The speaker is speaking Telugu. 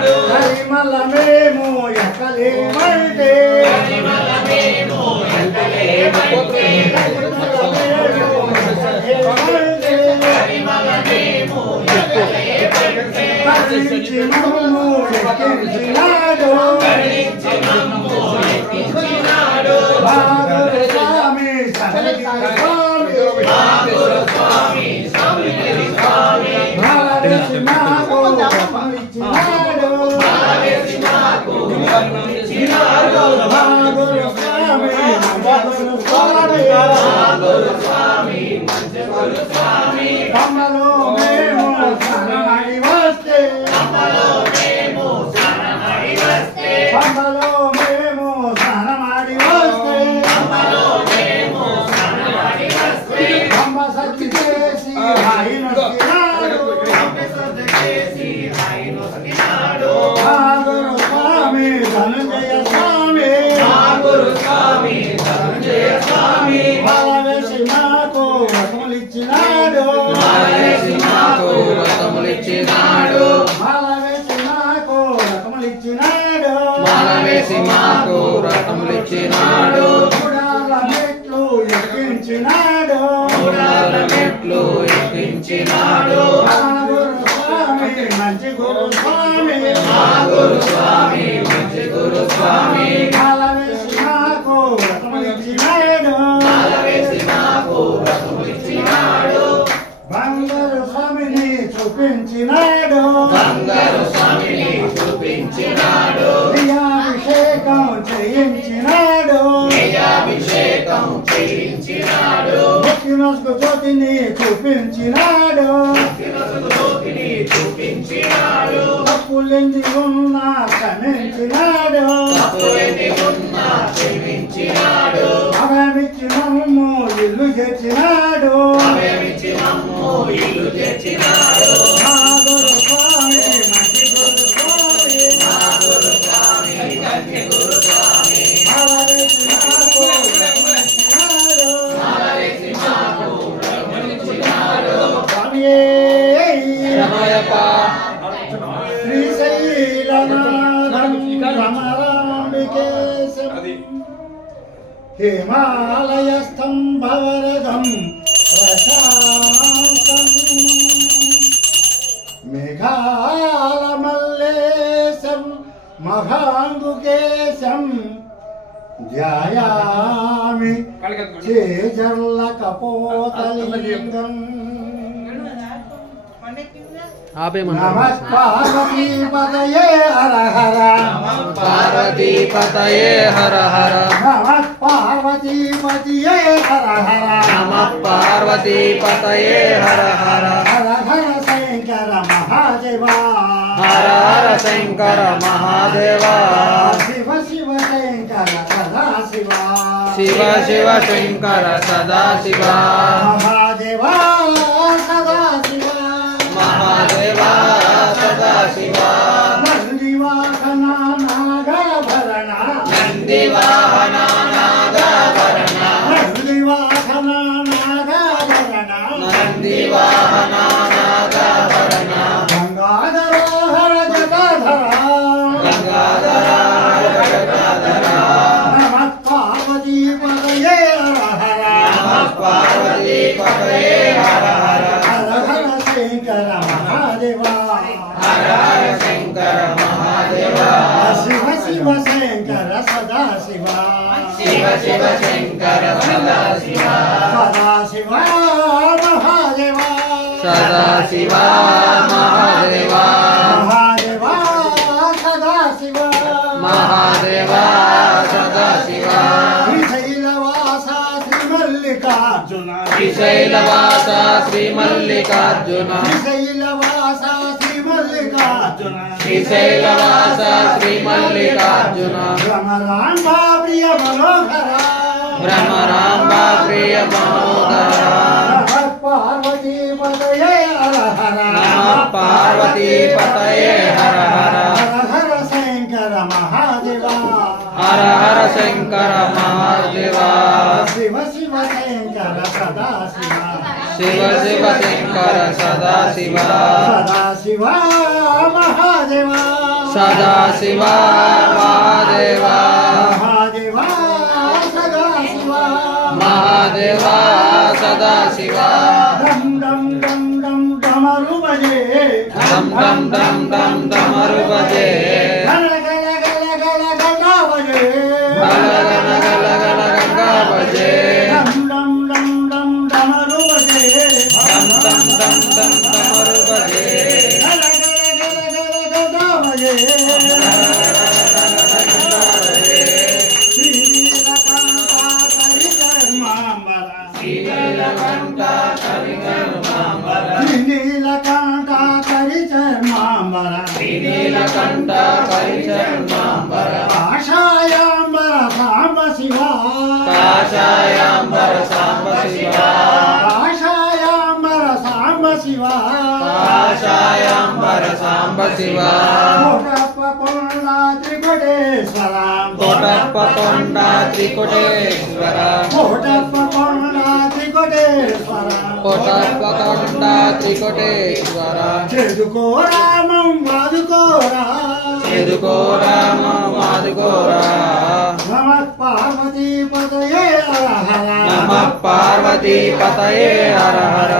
పరిమళమేమో ఎక్కలేమంటే జ్యోతిని చూపించినాడు తప్పులెంది ఉన్నా క్షమించినాడు అభయమిచ్చి మమ్ము ఇల్లు చేర్చినాడు हिमालयस्थं भवरदं प्रशान्तं मेघालमल्लेशं महाङ्गुकेशं ध्यायामि चेजर्लकपोतलिङ्गम् नमः पार्वतीपतये हर हर पार्वतीपतये हर हर नमः पार्वतीपतये हर हर नमः पार्वतीपतये हर हर हर हर शंकर महादेवा हर हर शंकर महादेवा शिव शिव शंकर सदा शिवा शिव शिव शंकर सदा शिवा महादेवा सदा शिवा महादेवा सदा शिवा नंदिवाहना नागाभरण नंदिवाहना नागाभरण नंदिवाहना नागाभरण नंदिवाहना नागाभरण गंगाधर हर जटाधर गंगाधर जटाधर नमः पार्वतीपतये हर हर नमः पार्वतीपतये हर हर हर हर शंकर महादेवा हर हर शंकर महादेवा शिव शिव शंकर सदा शिवा शिव शिव शंकर सदा शिवा सदा शिवा महादेवा सदा शिवा महादेवा महादेवा सदा शिवा महादेवा सदा शिवा श्रीशैलवासा श्रीमल्लिकार्जुन श्रीशैलवासा श्रीमल्लिकार्जुन श्रीशैलवासा श्रीमल्लिकार्जुन श्रीशैलवासा श्रीमल्लिकार्जुन भ्रमराम्बा प्रिय मनोहरा भ्रमराम्बा प्रिय मनोदरा नमः पार्वतीपतये हर हर नमः पार्वतीपतये हर हर हर हर शंकर महादेवा हर हर शंकर महादेवा शिव शिव शंकर सदा शिवा शिव शिव शंकर सदा शिवा सदा शिवा महादेवा సదాశివా మహాదేవా మహాదేవా సదాశివా మహాదేవా సదాశివా డం డం డం డం డమరు బజే డం డం డం డం డమరు బజే గల గల గల గల గంగా బజే గల గల గల గల గంగా బజే డం డం డం డం డమరు బజే డం డం డం డం డమరు బజే గల గల గల గల గంగా బజే శ్రీలకంఠ కరికర్మాంబర నీలకంఠ కరిచర్మాంబర శ్రీలకంఠ కరికర్మాంబర కాషాయాంబర సాంబ శివ కాషాయాంబర సాంబ శివ కాషాయాంబర సాంబ శివ కాషాయాంబర సాంబ శివ కోటప్ప కొండ త్రికోటేశ్వర కోటప్ప కొండ త్రికోటేశ్వర కోటప్ప కొండ త్రికోటేశ్వర కోటప్ప కొండ త్రికోటేశ్వర చెదుకో రామం వాదుకోరా ఎదుకో రామ మాదుకోరా నమ పార్వతీ పదయే హర హర నమ పార్వతీ పతయే హర హర